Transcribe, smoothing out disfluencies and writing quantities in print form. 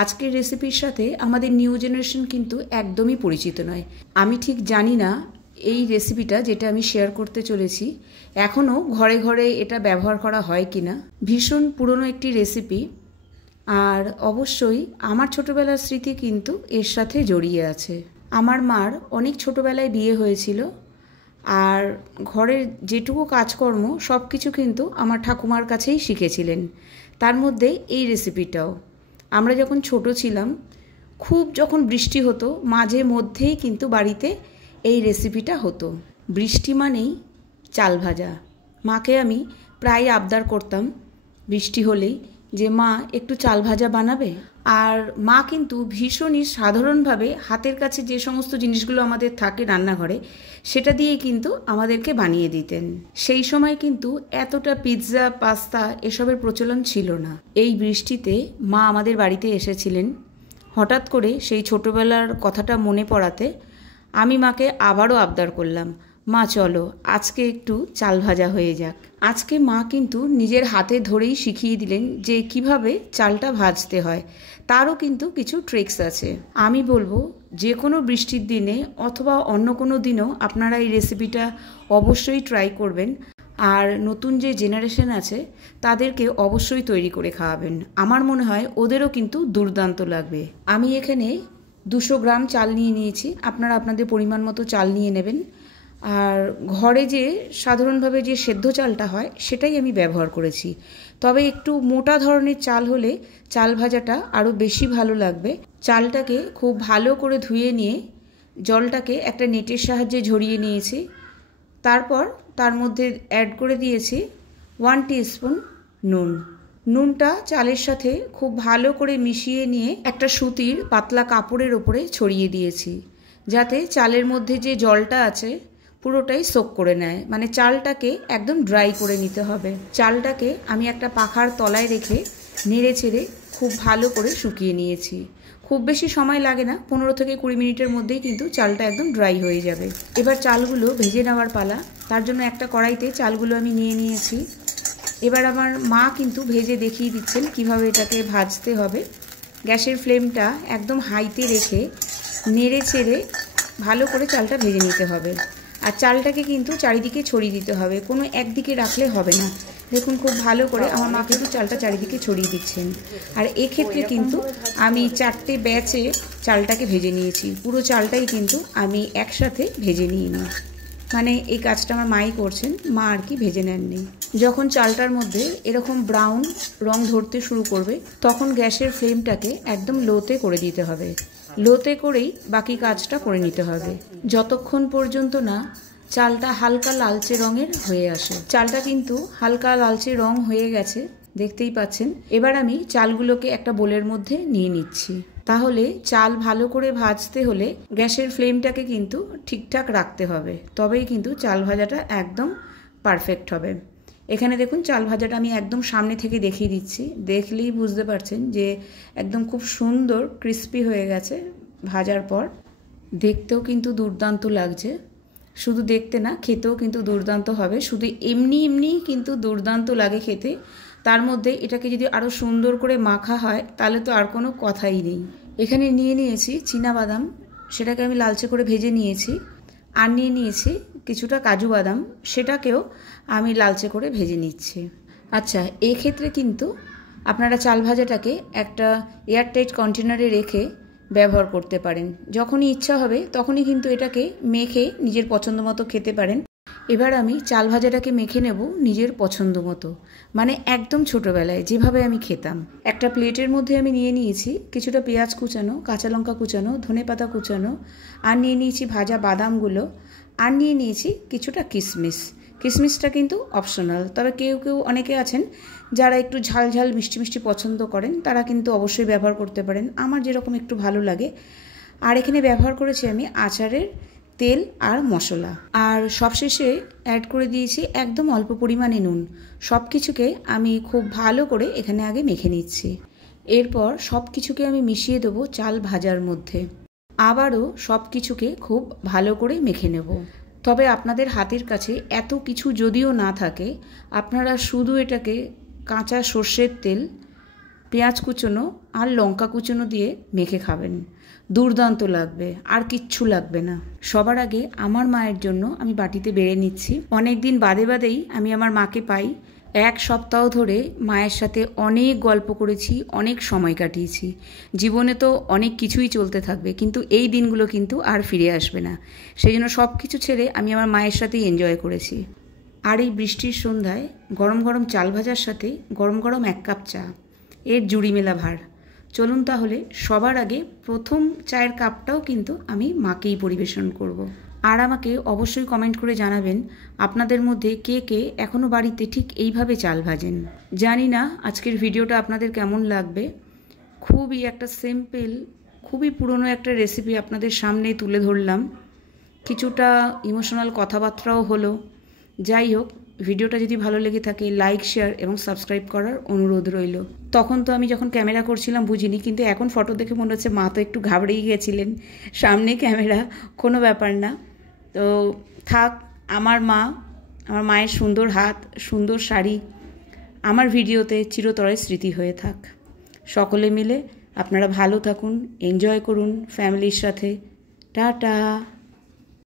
আজকের রেসিপির সাথে আমাদের নিউ জেনারেশন কিন্তু একদমই পরিচিত নয়। আমি ঠিক জানি না এই রেসিপিটা যেটা আমি শেয়ার করতে চলেছি এখনও ঘরে ঘরে এটা ব্যবহার করা হয় কি না। ভীষণ পুরনো একটি রেসিপি, আর অবশ্যই আমার ছোটোবেলার স্মৃতি কিন্তু এর সাথে জড়িয়ে আছে। আমার মার অনেক ছোটোবেলায় বিয়ে হয়েছিল, আর ঘরের যেটুকু কাজকর্ম সব কিছু কিন্তু আমার ঠাকুমার কাছেই শিখেছিলেন, তার মধ্যে এই রেসিপিটাও। আমরা যখন ছোট ছিলাম, খুব যখন বৃষ্টি হতো মাঝে মধ্যেই কিন্তু বাড়িতে এই রেসিপিটা হতো। বৃষ্টি মানেই চাল ভাজা। মাকে আমি প্রায় আবদার করতাম বৃষ্টি হলেই যে মা একটু চাল ভাজা বানাবে। আর মা কিন্তু ভীষণই সাধারণভাবে হাতের কাছে যে সমস্ত জিনিসগুলো আমাদের থাকে রান্নাঘরে সেটা দিয়ে কিন্তু আমাদেরকে বানিয়ে দিতেন। সেই সময় কিন্তু এতটা পিৎজা, পাস্তা এসবের প্রচলন ছিল না। এই বৃষ্টিতে মা আমাদের বাড়িতে এসেছিলেন। হঠাৎ করে সেই ছোটোবেলার কথাটা মনে পড়াতে আমি মাকে আবারও আবদার করলাম, মা চলো আজকে একটু চাল ভাজা হয়ে যাক। আজকে মা কিন্তু নিজের হাতে ধরেই শিখিয়ে দিলেন যে কিভাবে চালটা ভাজতে হয়। তারও কিন্তু কিছু ট্রিক্স আছে। আমি বলবো যে কোনো বৃষ্টির দিনে অথবা অন্য কোনো দিনও আপনারা এই রেসিপিটা অবশ্যই ট্রাই করবেন। আর নতুন যে জেনারেশন আছে তাদেরকে অবশ্যই তৈরি করে খাওয়াবেন। আমার মনে হয় ওদেরও কিন্তু দুর্দান্ত লাগবে। আমি এখানে 200 গ্রাম চাল নিয়ে নিয়েছি। আপনারা আপনাদের পরিমাণ মতো চাল নিয়ে নেবেন। আর ঘরে যে সাধারণভাবে যে সেদ্ধ চালটা হয় সেটাই আমি ব্যবহার করেছি। তবে একটু মোটা ধরনের চাল হলে চাল ভাজাটা আরও বেশি ভালো লাগবে। চালটাকে খুব ভালো করে ধুয়ে নিয়ে জলটাকে একটা নেটের সাহায্যে ঝরিয়ে নিয়েছি। তারপর তার মধ্যে অ্যাড করে দিয়েছি 1 টিস্পুন নুন। নুনটা চালের সাথে খুব ভালো করে মিশিয়ে নিয়ে একটা সুতির পাতলা কাপড়ের ওপরে ছড়িয়ে দিয়েছি, যাতে চালের মধ্যে যে জলটা আছে পুরোটাই সোক করে নেয়। মানে চালটাকে একদম ড্রাই করে নিতে হবে। চালটাকে আমি একটা পাখার তলায় রেখে নেড়ে চেড়ে খুব ভালো করে শুকিয়ে নিয়েছি। খুব বেশি সময় লাগে না, 15 থেকে 20 মিনিটের মধ্যেই কিন্তু চালটা একদম ড্রাই হয়ে যাবে। এবার চালগুলো ভেজে নেওয়ার পালা। তার জন্য একটা কড়াইতে চালগুলো আমি নিয়ে নিয়েছি। এবার আমার মা কিন্তু ভেজে দেখিয়ে দিচ্ছেন কিভাবে এটাকে ভাজতে হবে। গ্যাসের ফ্লেমটা একদম হাইতে রেখে নেড়ে চেড়ে ভালো করে চালটা ভেজে নিতে হবে। আর চালটাকে কিন্তু চারিদিকে ছড়িয়ে দিতে হবে, কোনো একদিকে রাখলে হবে না। দেখুন খুব ভালো করে আমার মা কিন্তু চালটা চারিদিকে ছড়িয়ে দিচ্ছেন। আর এক্ষেত্রে কিন্তু আমি 4টে ব্যাচে চালটাকে ভেজে নিয়েছি। পুরো চালটাই কিন্তু আমি একসাথে ভেজে নিইনি। মানে এই কাজটা আমার মাই করছেন, মা আর কি ভেজে নেননি। যখন চালটার মধ্যে এরকম ব্রাউন রং ধরতে শুরু করবে তখন গ্যাসের ফ্লেমটাকে একদম লোতে করে দিতে হবে। লোতে করেই বাকি কাজটা করে নিতে হবে, যতক্ষণ পর্যন্ত না চালটা হালকা লালচে রঙের হয়ে আসে। চালটা কিন্তু হালকা লালচে রং হয়ে গেছে, দেখতেই পাচ্ছেন। এবার আমি চালগুলোকে একটা বোলের মধ্যে নিয়ে নিচ্ছি। তাহলে চাল ভালো করে ভাজতে হলে গ্যাসের ফ্লেমটাকে কিন্তু ঠিকঠাক রাখতে হবে, তবেই কিন্তু চাল ভাজাটা একদম পারফেক্ট হবে। এখানে দেখুন চাল ভাজাটা আমি একদম সামনে থেকে দেখিয়ে দিচ্ছি। দেখলেই বুঝতে পারছেন যে একদম খুব সুন্দর ক্রিস্পি হয়ে গেছে ভাজার পর। দেখতেও কিন্তু দুর্দান্ত লাগছে। শুধু দেখতে না, খেতেও কিন্তু দুর্দান্ত হবে। শুধু এমনিই কিন্তু দুর্দান্ত লাগে খেতে। তার মধ্যে এটাকে যদি আরও সুন্দর করে মাখা হয় তাহলে তো আর কোনো কথাই নেই। এখানে নিয়ে নিয়েছি চীনাবাদাম, সেটাকে আমি লালচে করে ভেজে নিয়েছি। আর নিয়ে নিয়েছি কিছুটা কাজু বাদাম, সেটাকেও আমি লালচে করে ভেজে নিচ্ছি। আচ্ছা, এক্ষেত্রে কিন্তু আপনারা চাল ভাজাটাকে একটা এয়ারটাইট কন্টেনারে রেখে ব্যবহার করতে পারেন। যখনই ইচ্ছা হবে তখনই কিন্তু এটাকে মেখে নিজের পছন্দ মতো খেতে পারেন। এবার আমি চাল ভাজাটাকে মেখে নেব নিজের পছন্দ মতো, মানে একদম ছোটোবেলায় যেভাবে আমি খেতাম। একটা প্লেটের মধ্যে আমি নিয়ে নিয়েছি কিছুটা পেঁয়াজ কুচানো, কাঁচা লঙ্কা কুচানো, ধনেপাতা কুচানো, আর নিয়ে নিয়েছি ভাজা বাদামগুলো, আর নিয়ে নিয়েছি কিছুটা কিশমিশ। কিশমিশটা কিন্তু অপশনাল, তবে অনেকে আছেন যারা একটু ঝাল ঝাল মিষ্টি মিষ্টি পছন্দ করেন, তারা কিন্তু অবশ্যই ব্যবহার করতে পারেন। আমার যেরকম একটু ভালো লাগে। আর এখানে ব্যবহার করেছি আমি আচারের তেল আর মশলা। আর সবশেষে অ্যাড করে দিয়েছি একদম অল্প পরিমাণে নুন। সব কিছুকে আমি খুব ভালো করে এখানে আগে মেখে নিচ্ছি। এরপর সব কিছুকে আমি মিশিয়ে দেবো চাল ভাজার মধ্যে। আবারও সব কিছুকে খুব ভালো করে মেখে নেব। তবে আপনাদের হাতের কাছে এত কিছু যদিও না থাকে, আপনারা শুধু এটাকে কাঁচা সর্ষের তেল পেঁয়াজ কুচোনো আর লঙ্কা কুচোনো দিয়ে মেখে খাবেন, দুর্দান্ত লাগবে, আর কিচ্ছু লাগবে না। সবার আগে আমার মায়ের জন্য আমি বাটিতে বেড়ে নিচ্ছি। অনেক দিন বাদেই আমি আমার মাকে পাই। এক সপ্তাহ ধরে মায়ের সাথে অনেক গল্প করেছি, অনেক সময় কাটিয়েছি। জীবনে তো অনেক কিছুই চলতে থাকবে, কিন্তু এই দিনগুলো কিন্তু আর ফিরে আসবে না। সেই জন্য সব কিছু ছেড়ে আমি আমার মায়ের সাথেই এনজয় করেছি। আর এই বৃষ্টির সন্ধ্যায় গরম গরম চাল ভাজার সাথে গরম গরম 1 কাপ চা, এর জুড়ি মেলা ভার। চলুন তাহলে সবার আগে প্রথম চায়ের কাপটাও কিন্তু আমি মাকেই পরিবেশন করব। আর আমাকে অবশ্যই কমেন্ট করে জানাবেন আপনাদের মধ্যে কে কে এখনও বাড়িতে ঠিক এইভাবে চাল ভাজেন। জানি না আজকের ভিডিওটা আপনাদের কেমন লাগবে। খুবই একটা সিম্পল, খুবই পুরনো একটা রেসিপি আপনাদের সামনে তুলে ধরলাম। কিছুটা ইমোশনাল কথাবার্তাও হলো। যাই হোক, ভিডিওটা যদি ভালো লেগে থাকে লাইক, শেয়ার এবং সাবস্ক্রাইব করার অনুরোধ রইল। তখন তো আমি যখন ক্যামেরা করছিলাম বুঝিনি, কিন্তু এখন ফটো দেখে মনে হচ্ছে মা তো একটু ঘাবড়েই গেছিলেন। সামনে ক্যামেরা, কোনো ব্যাপার না। তো থাক, আমার মায়ের সুন্দর হাত, সুন্দর শাড়ি আমার ভিডিওতে চিরতরে স্মৃতি হয়ে থাক। সকলে মিলে আপনারা ভালো থাকুন, এনজয় করুন ফ্যামিলির সাথে। টাটা।